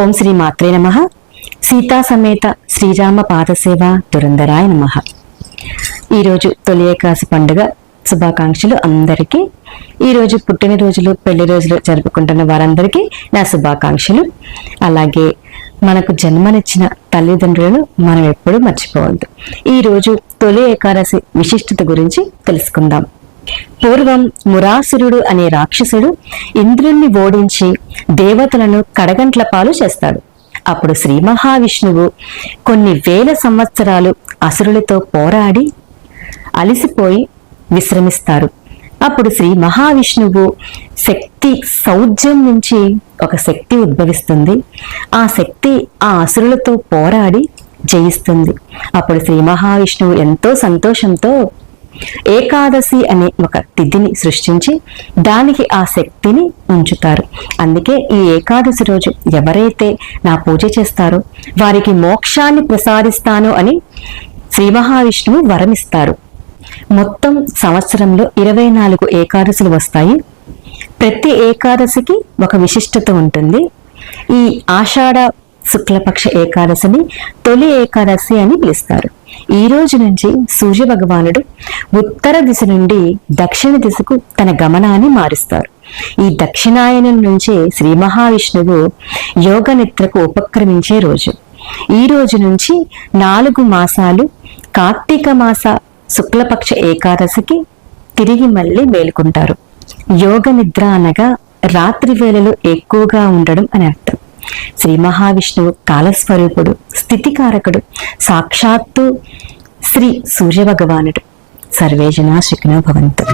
ఓం శ్రీ మాత్రే నమ. సీతా సమేత శ్రీరామ పాదసేవ దురంధరాయ నమ. ఈరోజు తొలి ఏకాశి పండుగ శుభాకాంక్షలు అందరికీ. ఈరోజు పుట్టినరోజులు పెళ్ళి రోజులు జరుపుకుంటున్న వారందరికీ నా శుభాకాంక్షలు. అలాగే మనకు జన్మనిచ్చిన తల్లిదండ్రులను మనం ఎప్పుడూ మర్చిపోవద్దు. ఈరోజు తొలి ఏకాదశి విశిష్టత గురించి తెలుసుకుందాం. పూర్వం మురాసురుడు అనే రాక్షసుడు ఇంద్రుణ్ణి ఓడించి దేవతలను కడగంట్ల పాలు చేస్తాడు. అప్పుడు శ్రీ మహావిష్ణువు కొన్ని వేల సంవత్సరాలు అసురులతో పోరాడి అలిసిపోయి విశ్రమిస్తారు. అప్పుడు శ్రీ మహావిష్ణువు శక్తి సౌజ్యం నుంచి ఒక శక్తి ఉద్భవిస్తుంది. ఆ శక్తి ఆ అసురులతో పోరాడి జయిస్తుంది. అప్పుడు శ్రీ మహావిష్ణువు ఎంతో సంతోషంతో ఏకాదశి అనే ఒక తిథిని సృష్టించి దానికి ఆ శక్తిని ఉంచుతారు. అందుకే ఈ ఏకాదశి రోజు ఎవరైతే నా పూజ చేస్తారో వారికి మోక్షాన్ని ప్రసాదిస్తాను అని శ్రీ మహావిష్ణువు వరమిస్తారు. మొత్తం సంవత్సరంలో ఇరవై నాలుగు ఏకాదశులు వస్తాయి. ప్రతి ఏకాదశికి ఒక విశిష్టత ఉంటుంది. ఈ ఆషాఢ శుక్లపక్ష ఏకాదశిని తొలి ఏకాదశి అని పిలుస్తారు. ఈ రోజు నుంచి సూర్య భగవానుడు ఉత్తర దిశ నుండి దక్షిణ దిశకు తన గమనాన్ని మారుస్తారు. ఈ దక్షిణాయనం నుంచే శ్రీ మహావిష్ణువు యోగ నిద్రకు ఉపక్రమించే రోజు. ఈ రోజు నుంచి నాలుగు మాసాలు కార్తీక మాస శుక్లపక్ష ఏకాదశికి తిరిగి మళ్ళీ మేలుకుంటారు. యోగ నిద్ర అనగా రాత్రి వేళలో ఎక్కువగా ఉండడం అని అర్థం. శ్రీ మహావిష్ణువు కాలస్వరూపుడు స్థితికారకుడు సాక్షాత్తు శ్రీ సూర్య భగవానుడు సర్వేజనా శిఖనో భవంతు.